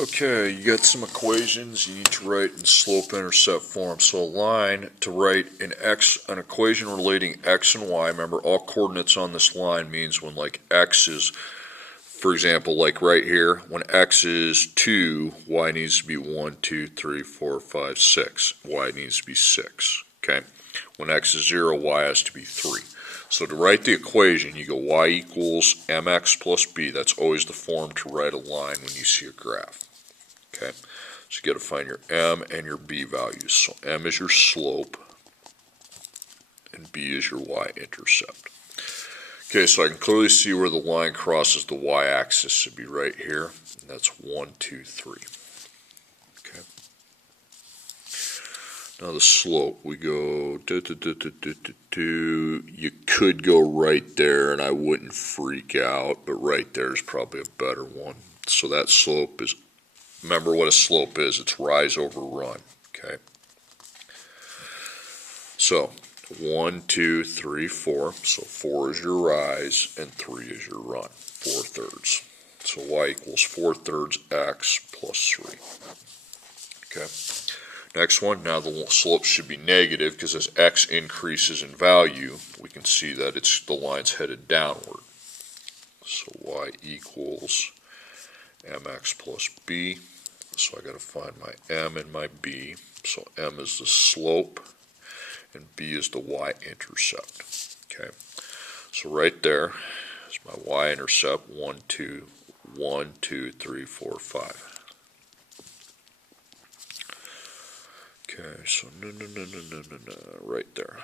Okay, you got some equations you need to write in slope-intercept form. So a line to write an equation relating x and y. Remember, all coordinates on this line means when like x is, for example, like right here, when x is 2, y needs to be 1, 2, 3, 4, 5, 6. Y needs to be 6. Okay? When x is 0, y has to be 3. So to write the equation, you go y equals mx plus b. That's always the form to write a line when you see a graph. Okay, so you got to find your m and your b values. So m is your slope, and b is your y-intercept. Okay, so I can clearly see where the line crosses the y-axis. Should be right here. And that's 1, 2, 3. Okay. Now the slope, we go, you could go right there, and I wouldn't freak out, but right there is probably a better one. So that slope is, remember what a slope is, it's rise over run, okay? So 1, 2, 3, 4, so 4 is your rise and 3 is your run, 4/3. So y equals 4/3 x plus 3, okay? Next one, now the slope should be negative because as x increases in value, we can see that the line's headed downward. So y equals mx plus b. So I got to find my m and my b. So m is the slope and b is the y-intercept. Okay. So right there is my y-intercept, 1, 2, 1, 2, 3, 4, 5. Okay, so no, right there.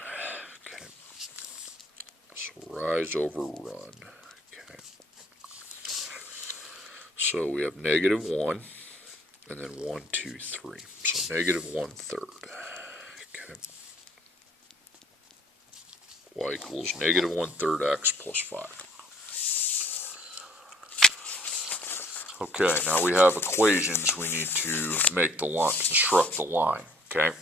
Okay. So rise over run. Okay. So we have -1, and then 1, 2, 3. So -1/3. Okay. Y equals -1/3 x plus 5. Okay, now we have equations we need to make the line, construct the line. Okay,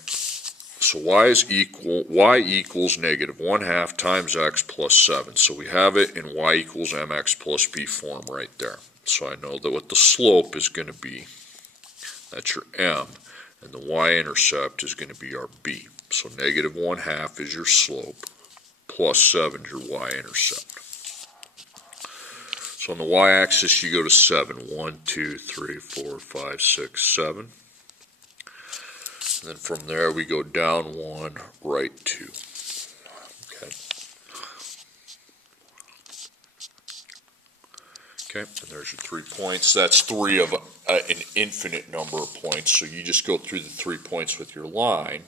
so y equals -1/2 times x plus 7. So we have it in y equals mx plus b form right there. So I know that what the slope is going to be, that's your m, and the y-intercept is going to be our b. So -1/2 is your slope, plus 7 is your y-intercept. So on the y-axis you go to 7. 1, 2, 3, 4, 5, 6, 7. And then from there we go down 1, right 2. Okay. Okay, and there's your 3 points. That's 3 of an infinite number of points. So you just go through the 3 points with your line,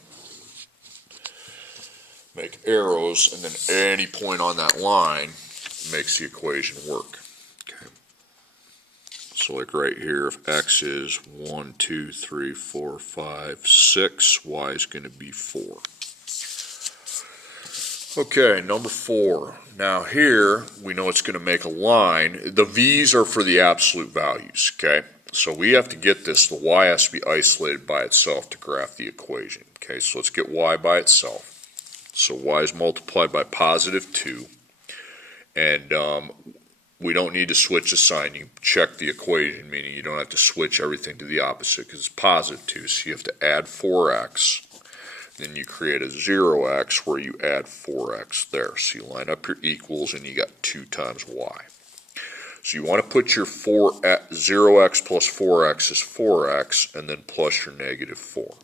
make arrows, and then any point on that line makes the equation work. Okay. So like right here, if x is 1, 2, 3, 4, 5, 6, y is going to be 4. Okay, number 4. Now here, we know it's going to make a line. The v's are for the absolute values, okay? So we have to get this. The y has to be isolated by itself to graph the equation. Okay, so let's get y by itself. So y is multiplied by +2. And we don't need to switch the sign. You check the equation, meaning you don't have to switch everything to the opposite because it's +2. So you have to add 4x. Then you create a 0x where you add 4x there. So you line up your equals and you got 2 times y. So you want to put your 0x plus 4x is 4x and then plus your -4.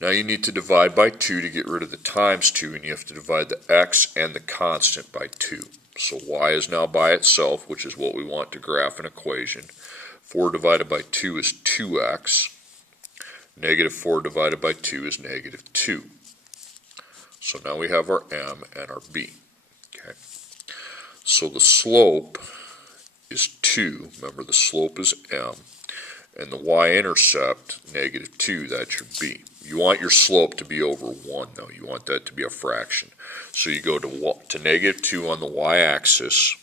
Now you need to divide by 2 to get rid of the times 2, and you have to divide the x and the constant by 2. So y is now by itself, which is what we want to graph an equation. 4 divided by 2 is 2x. -4 divided by 2 is -2. So now we have our m and our b. Okay. So the slope is 2. Remember, the slope is m. And the y-intercept, -2, that's your b. You want your slope to be over 1, though. You want that to be a fraction. So you go to -2 on the y-axis.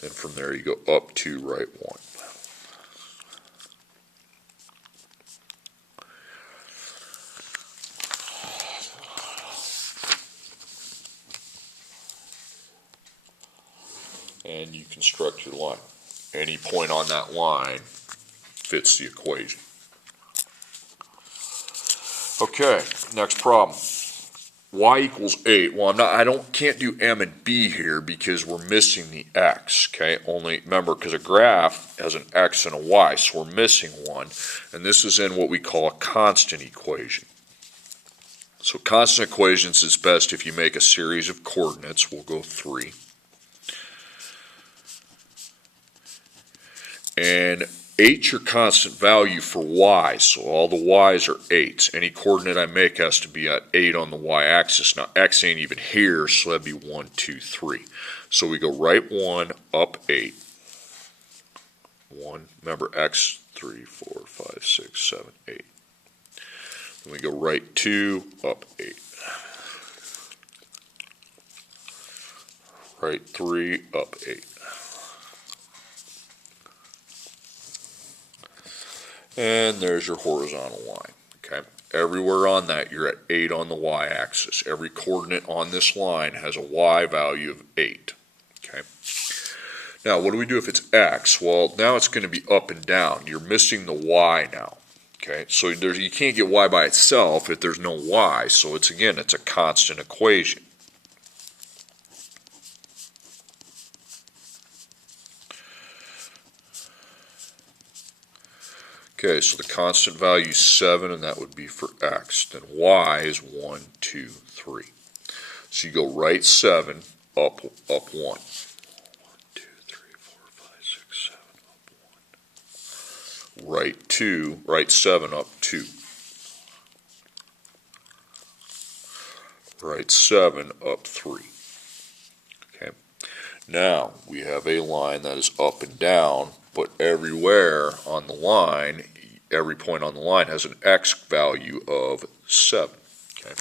Then from there you go up 2, right 1. And you construct your line. any point on that line fits the equation. Okay, next problem. Y equals 8. Well, can't do M and B here because we're missing the X, okay? Only, remember, because a graph has an X and a Y, so we're missing one. And this is in what we call a constant equation. So constant equations is best if you make a series of coordinates. We'll go 3. And 8's your constant value for y, so all the y's are 8s. Any coordinate I make has to be at 8 on the y-axis. Now x ain't even here, so that'd be 1, 2, 3. So we go right 1, up 8. 1, remember x, 3, 4, 5, 6, 7, 8. Then we go right 2, up 8. Right 3, up 8. And there's your horizontal line, okay? Everywhere on that, you're at 8 on the y-axis. Every coordinate on this line has a y value of 8, okay? Now, what do we do if it's x? Well, now it's going to be up and down. You're missing the y now, okay? So you can't get y by itself if there's no y. So it's a constant equation. Okay, so the constant value is 7, and that would be for x. Then y is 1, 2, 3. So you go right 7, up 1. 1, 2, 3, 4, 5, 6, 7, up 1. Right 2, right 7, up 2. Right 7, up 3. Okay. Now, we have a line that is up and down, but everywhere on the line, every point on the line has an x value of 7. Okay.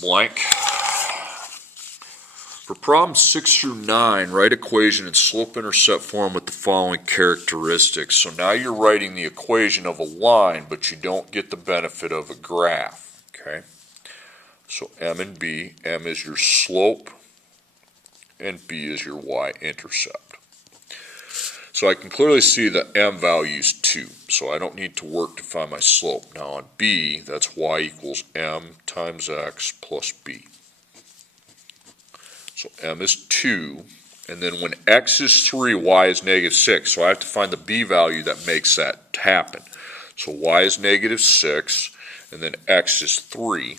Blank. For problems 6 through 9, write equation in slope-intercept form with the following characteristics. So now you're writing the equation of a line, but you don't get the benefit of a graph. Okay. So M and B, M is your slope, and B is your y-intercept. So I can clearly see that M value is 2, so I don't need to work to find my slope. Now on B, that's y equals M times x plus B. So M is 2, and then when x is 3, y is negative 6. So I have to find the B value that makes that happen. So y is negative 6, and then x is 3.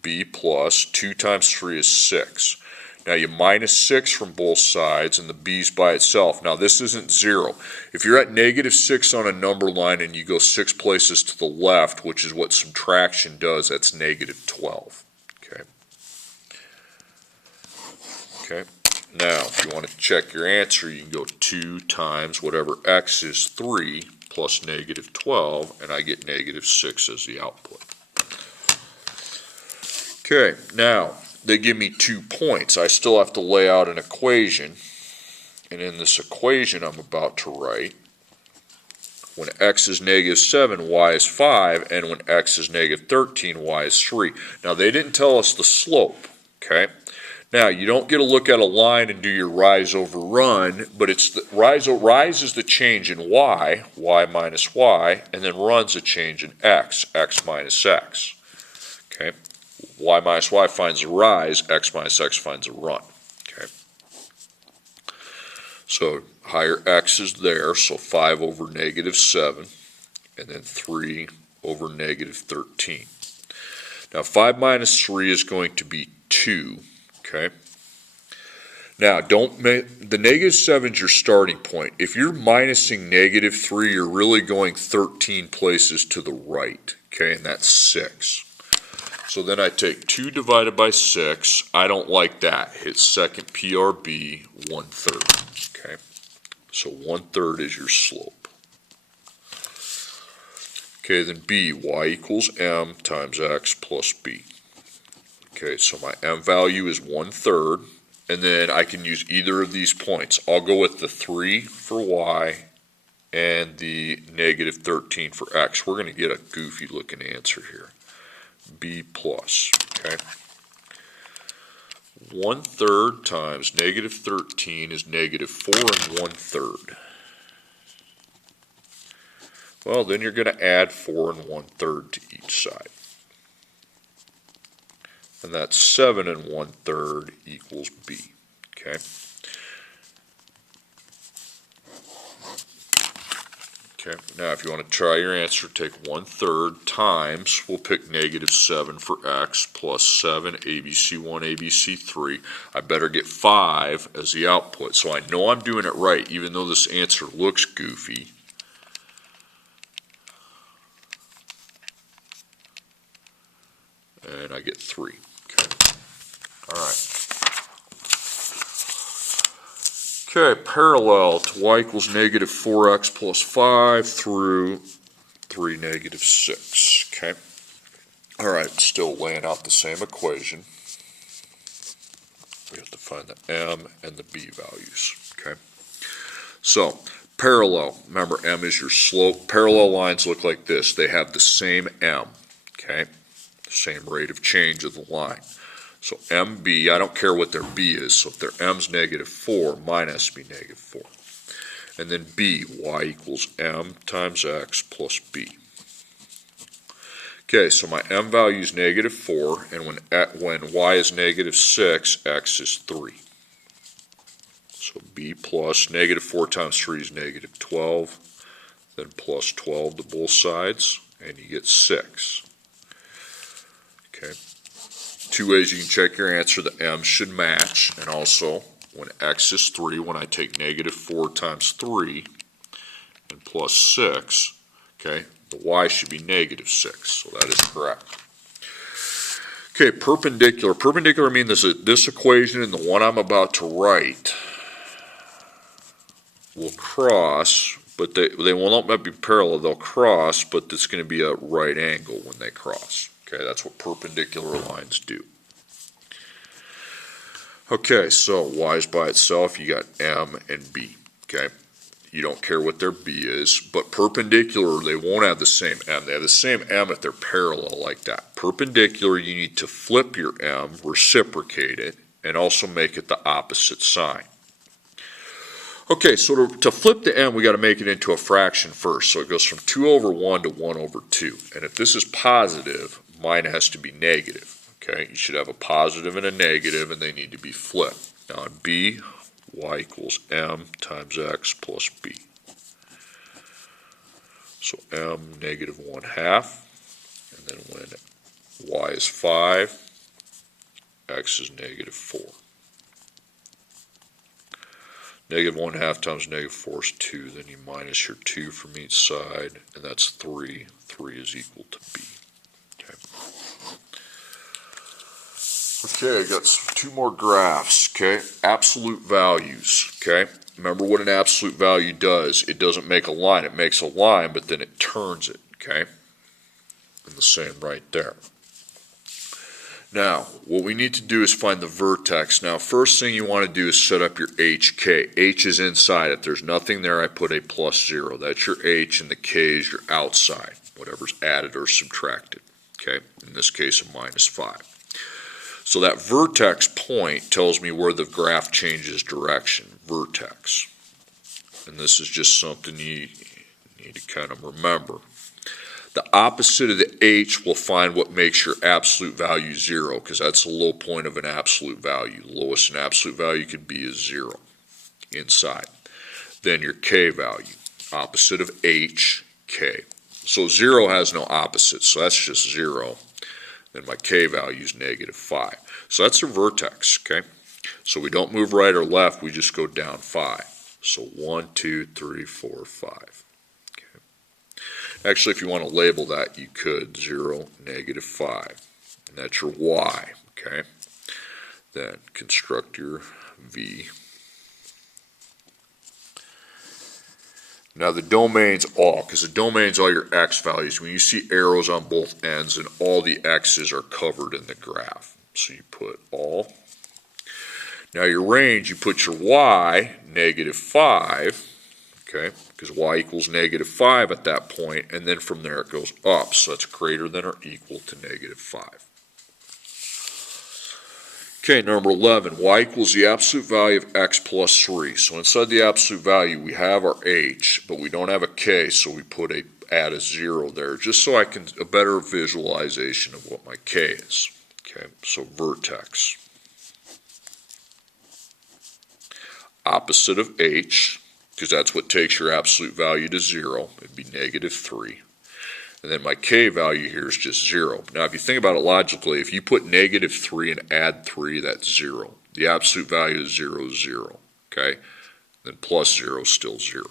B plus 2 times 3 is 6. Now you minus 6 from both sides, and the b's by itself. Now this isn't 0. If you're at negative 6 on a number line and you go 6 places to the left, which is what subtraction does, that's negative 12. Okay. Okay. Now, if you want to check your answer, you can go 2 times whatever x is 3 plus negative 12, and I get negative 6 as the output. Okay, now, they give me 2 points. I still have to lay out an equation, and in this equation I'm about to write, when x is negative 7, y is 5, and when x is negative 13, y is 3. Now, they didn't tell us the slope, okay? Now, you don't get to look at a line and do your rise over run, but it's the rise is the change in y, y minus y, and then run's a change in x, x minus x, okay? Y minus y finds a rise, x minus x finds a run. Okay. So higher x is there, so 5 over negative 7, and then 3 over negative 13. Now 5 minus 3 is going to be 2. Okay. Now the negative 7 is your starting point. If you're minusing negative 3, you're really going 13 places to the right. Okay, and that's 6. So then I take 2 divided by 6. I don't like that. Hit second PRB, 1/3. Okay, so 1/3 is your slope. Okay, then B, y equals M times x plus B. Okay, so my M value is 1/3, and then I can use either of these points. I'll go with the 3 for y and the negative 13 for x. We're going to get a goofy looking answer here. B plus, okay? 1/3 times negative 13 is negative 4 1/3. Well, then you're going to add 4 1/3 to each side. And that's 7 1/3 equals B. Okay. Okay, now if you want to try your answer, take 1/3 times, we'll pick negative 7 for x, plus 7, ABC1, ABC3. I better get 5 as the output, so I know I'm doing it right, even though this answer looks goofy. And I get 3. Okay, all right. Okay, parallel to y equals negative 4x plus 5 through 3 negative 6. Okay. All right, still laying out the same equation. We have to find the m and the b values. Okay. So, parallel, remember m is your slope. Parallel lines look like this. They have the same m. Okay. Same rate of change of the line. So MB, I don't care what their B is, so if their M's negative 4, mine has to be negative 4. And then B, y equals M times X plus B. Okay, so my M value is negative 4, and when Y is negative 6, X is 3. So B plus negative 4 times 3 is negative 12, then plus 12 to both sides, and you get 6. Okay. 2 ways you can check your answer. The m should match, and also when x is 3, when I take negative 4 times 3 and plus 6, okay, the y should be negative 6, so that is correct. Okay, perpendicular. Perpendicular means this equation and the one I'm about to write will cross, but they will not be parallel. They'll cross, but it's going to be a right angle when they cross. Okay, that's what perpendicular lines do. Okay, so y is by itself, you got m and b. Okay, you don't care what their b is, but perpendicular, they won't have the same m. They have the same m if they're parallel like that. Perpendicular, you need to flip your m, reciprocate it, and also make it the opposite sign. Okay, so to flip the m, we got to make it into a fraction first. So it goes from 2 over 1 to 1 over 2. And if this is positive, mine has to be negative. Okay, you should have a positive and a negative, and they need to be flipped. Now on b, y equals m times x plus b. So m negative 1/2, and then when y is 5, x is negative 4. Negative 1/2 times negative 4 is 2. Then you minus your 2 from each side, and that's 3. 3 is equal to b. Okay. Okay, I got 2 more graphs. Okay, absolute values. Okay, remember what an absolute value does. It doesn't make a line. It makes a line, but then it turns it. Okay, and the same right there. Now, what we need to do is find the vertex. Now, first thing you want to do is set up your HK. H is inside. If there's nothing there, I put a plus 0. That's your H, and the K is your outside, whatever's added or subtracted. Okay, in this case, a minus 5. So that vertex point tells me where the graph changes direction, vertex. And this is just something you need to kind of remember. The opposite of the H will find what makes your absolute value 0, because that's the low point of an absolute value. The lowest an absolute value could be is 0 inside. Then your K value, opposite of H, K. So 0 has no opposite, so that's just 0. Then my K value is negative 5. So that's a vertex, okay? So we don't move right or left, we just go down 5. So 1, 2, 3, 4, 5. Actually, if you want to label that, you could 0, negative 5. And that's your y, okay? Then construct your v. Now the domain's all, because the domain's all your x values. When you see arrows on both ends, and all the x's are covered in the graph. So you put all. Now your range, you put your y, negative 5. Okay, because y equals negative 5 at that point, and then from there it goes up, so that's greater than or equal to negative 5. Okay, number 11, y equals the absolute value of x plus 3. So inside the absolute value, we have our h, but we don't have a k, so we add a 0 there, just so I can, a better visualization of what my k is. Okay, so vertex. Opposite of h, because that's what takes your absolute value to 0, it'd be negative 3. And then my k value here is just 0. Now, if you think about it logically, if you put negative 3 and add 3, that's 0. The absolute value is 0 is 0. Okay? Then plus 0 is still 0.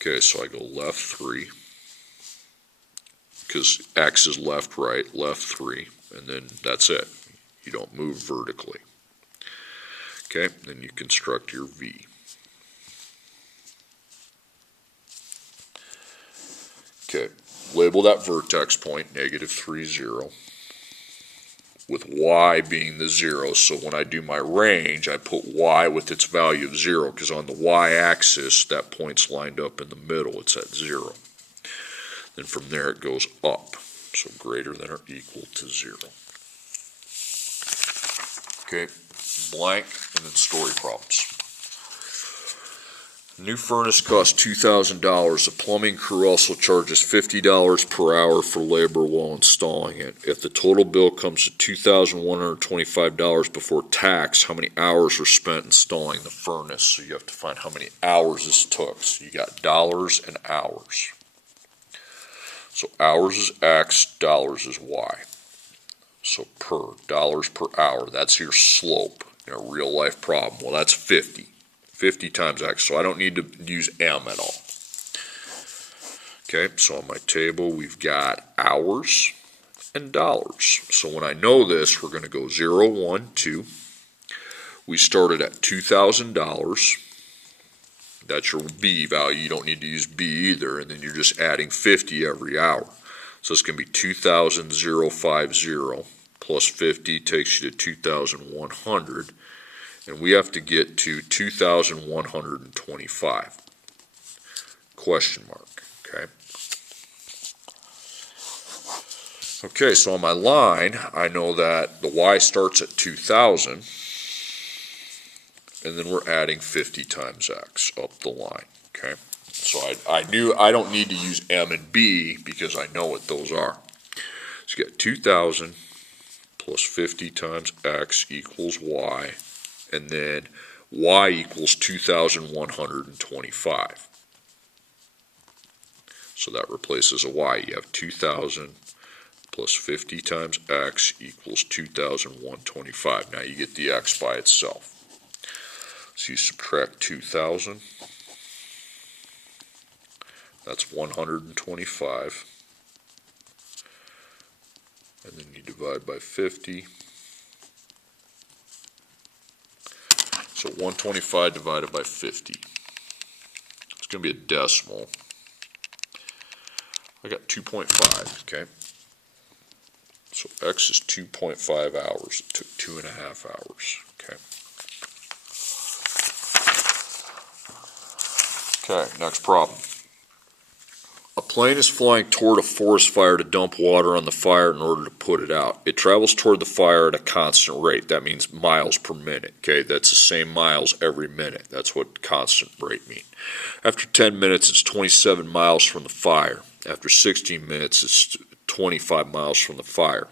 Okay, so I go left 3. Because x is left, right, left 3. And then that's it. You don't move vertically. Okay? Then you construct your v. Okay, label that vertex point, negative 3, 0, with y being the 0. So when I do my range, I put y with its value of 0, because on the y-axis, that point's lined up in the middle. It's at 0. Then from there, it goes up, so greater than or equal to 0. Okay, blank, and then story problems. New furnace costs $2,000. The plumbing crew also charges $50 per hour for labor while installing it. If the total bill comes to $2,125 before tax, how many hours were spent installing the furnace? So you have to find how many hours this took. So you got dollars and hours. So hours is X, dollars is Y. So dollars per hour, that's your slope in a real life problem. Well, that's 50. 50 times x, so I don't need to use m at all. Okay, so on my table we've got hours and dollars. So when I know this, we're going to go 0, 1, 2. We started at $2,000. That's your B value. You don't need to use B either, and then you're just adding 50 every hour. So it's going to be 2,050 plus 50 takes you to 2,100. And we have to get to 2,125. Question mark, okay? Okay, so on my line, I know that the y starts at 2,000, and then we're adding 50 times x up the line, okay? So I knew I don't need to use m and b because I know what those are. So you got 2,000 plus 50 times x equals y. And then y equals 2,125. So that replaces a y. You have 2,000 plus 50 times x equals 2,125. Now you get the x by itself. So you subtract 2,000. That's 125. And then you divide by 50. So 125 divided by 50. It's going to be a decimal. I got 2.5, okay? So x is 2.5 hours. It took 2.5 hours, okay? Okay, next problem. A plane is flying toward a forest fire to dump water on the fire in order to put it out. It travels toward the fire at a constant rate. That means miles per minute. Okay, that's the same miles every minute. That's what constant rate means. After 10 minutes, it's 27 miles from the fire. After 16 minutes, it's 25 miles from the fire.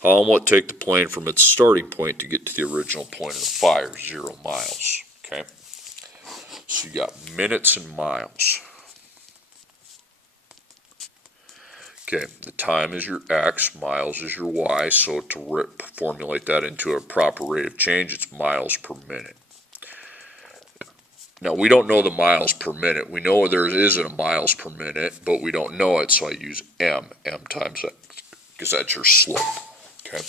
How long will it take the plane from its starting point to get to the original point of the fire? 0 miles. Okay, so you got minutes and miles. Okay, the time is your x, miles is your y, so to formulate that into a proper rate of change, it's miles per minute. Now, we don't know the miles per minute. We know there isn't a miles per minute, but we don't know it, so I use m times x, because that's your slope. Okay,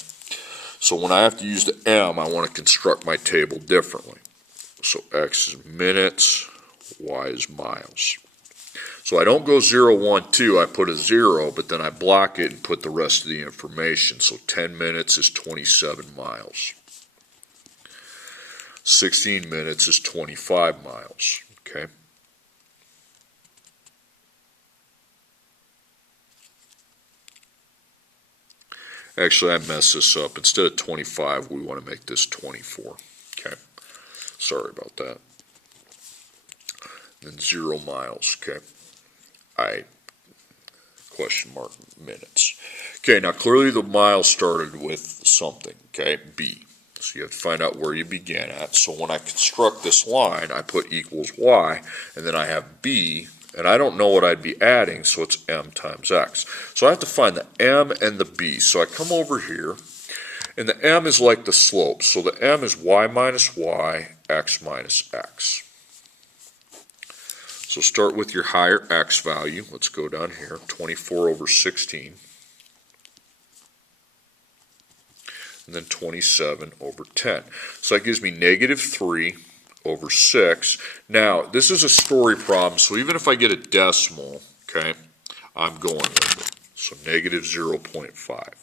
so when I have to use the m, I want to construct my table differently. So x is minutes, y is miles. So I don't go 0, 1, 2, I put a 0, but then I block it and put the rest of the information. So 10 minutes is 27 miles. 16 minutes is 25 miles, okay? Actually, I messed this up. Instead of 25, we want to make this 24. Okay, sorry about that. Then 0 miles. Okay, question mark minutes. Okay, now clearly the mile started with something. Okay, B. So you have to find out where you began at. So when I construct this line, I put equals y, and then I have b, and I don't know what I'd be adding, so it's m times x. So I have to find the m and the b. So I come over here, and the m is like the slope. So the m is y minus y, x minus x. So start with your higher x value. Let's go down here, 24 over 16. And then 27 over 10. So that gives me negative 3 over 6. Now, this is a story problem, so even if I get a decimal, okay, I'm going with it. So negative 0.5.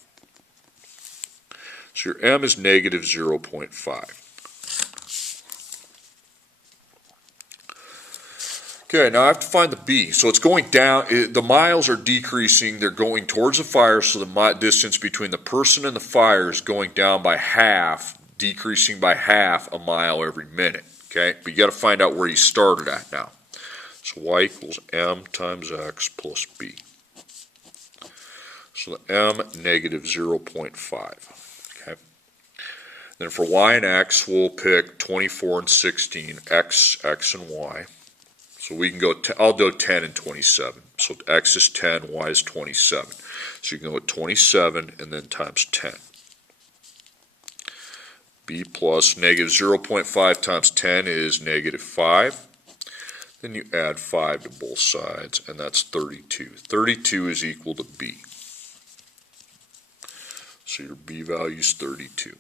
So your m is negative 0.5. Okay, now I have to find the b. So it's going down. The miles are decreasing. They're going towards the fire, so the distance between the person and the fire is going down by half, decreasing by half a mile every minute. Okay, but you got to find out where you started at now. So y equals m times x plus b. So the m, negative 0.5. Okay. Then for y and x, we'll pick 24 and 16, x, and y. So we can go, I'll do 10 and 27. So x is 10, y is 27. So you can go with 27 and then times 10. B plus negative 0.5 times 10 is negative 5. Then you add 5 to both sides, and that's 32. 32 is equal to b. So your b value is 32.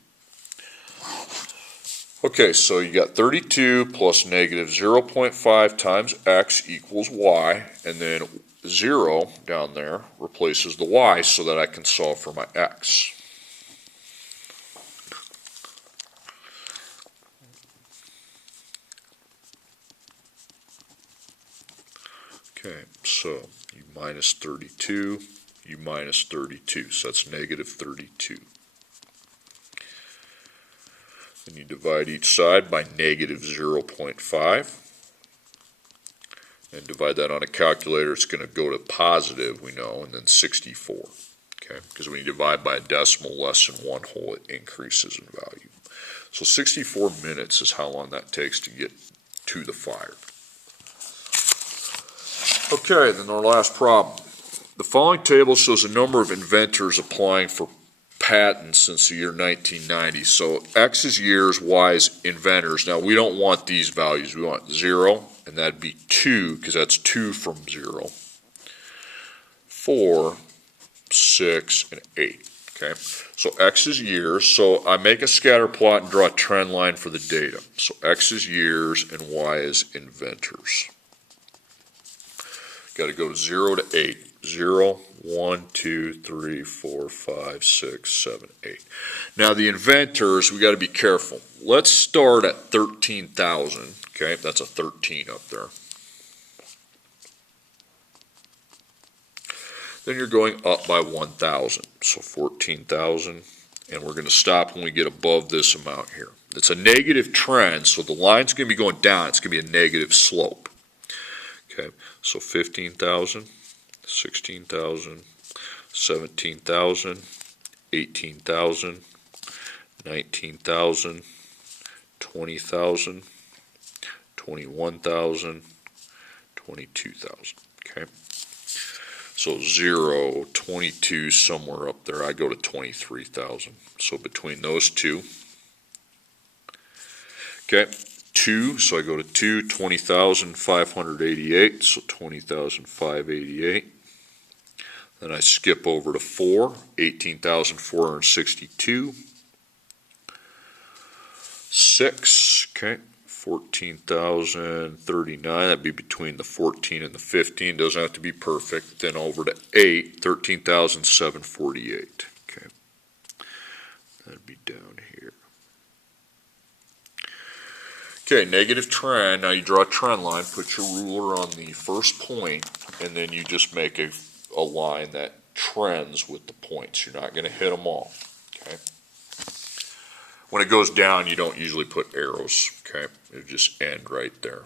Okay, so you got 32 plus negative 0.5 times x equals y, and then 0 down there replaces the y so that I can solve for my x. Okay, so you minus 32, you minus 32, so that's negative 32. Then you divide each side by negative 0.5. And divide that on a calculator, it's going to go to positive, we know, and then 64. Okay, because when you divide by a decimal less than 1 whole, it increases in value. So 64 minutes is how long that takes to get to the fire. Okay, then our last problem. The following table shows the number of inventors applying for patents since the year 1990. So X is years, Y is inventors. Now we don't want these values. We want 0, and that'd be 2, because that's 2 from 0. 4, 6, and 8. Okay, so X is years. So I make a scatter plot and draw a trend line for the data. So X is years and Y is inventors. Got to go to 0 to 8. 0, 1, 2, 3, 4, 5, 6, 7, 8. Now the inventors, we got to be careful. Let's start at 13,000. Okay, that's a 13 up there. Then you're going up by 1,000, so 14,000, and we're going to stop when we get above this amount here. It's a negative trend, so the line's going to be going down. It's going to be a negative slope. Okay, so 15,000. 16,000, 17,000, 18,000, 19,000, 20,000, 21,000, 22,000. Okay, so 0, 22, somewhere up there. I go to 23,000. So between those two, okay, 2, so I go to 2, 20,588, so 20,588. Then I skip over to 4, 18,462. 6, okay, 14,039. That'd be between the 14 and the 15. Doesn't have to be perfect. Then over to 8, 13,748. Okay, that'd be down here. Okay, negative trend. Now you draw a trend line, put your ruler on the first point, and then you just make a line that trends with the points. You're not going to hit them all. Okay. When it goes down, you don't usually put arrows. Okay. It'll just end right there.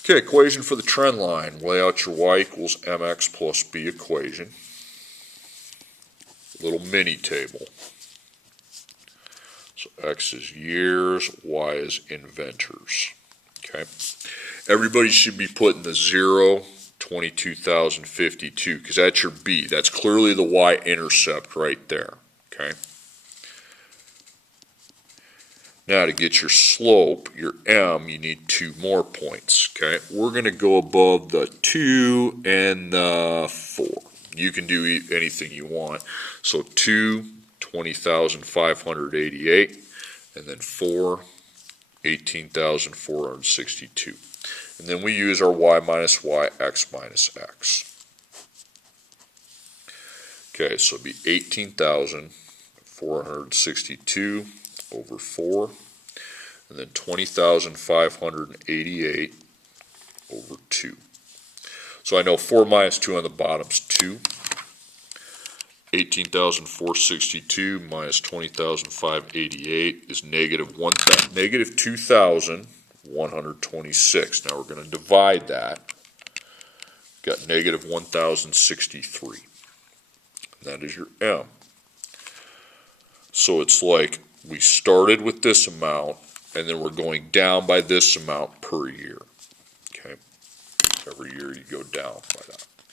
Okay, equation for the trend line. Lay out your y equals mx plus b equation. Little mini table. So x is years, y is inventors. Okay. Everybody should be putting the 0, 22,052, because that's your b. That's clearly the y-intercept right there. Okay. Now to get your slope, your m, you need 2 more points. Okay. We're going to go above the 2 and the 4. You can do anything you want. So 2, 20,588, and then 4, 18,462. And then we use our y minus y, x minus x. Okay, so it'd be 18,462 over 4, and then 20,588 over 2. So I know 4 minus 2 on the bottom is 2. 18,462 minus 20,588 is negative 2,126. Now we're going to divide that. Got negative 1,063. That is your m. So it's like we started with this amount, and then we're going down by this amount per year. Okay. Every year you go down by that.